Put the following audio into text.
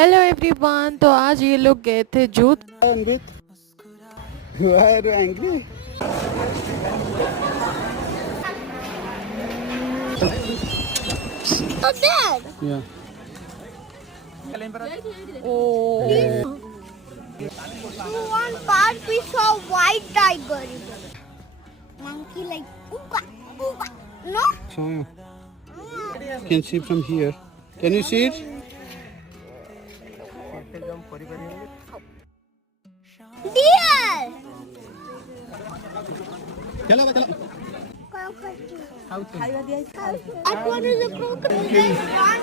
Hello everyone. तो आज ये लोग गए थे जूत। Anvit, why are you angry? Oh, Dad! Yeah. In one part we saw white tiger. Monkey like ooga ooga. No? So you can see from here. Can you see it? Deer! चलो चलो. I thought it was a crocodile.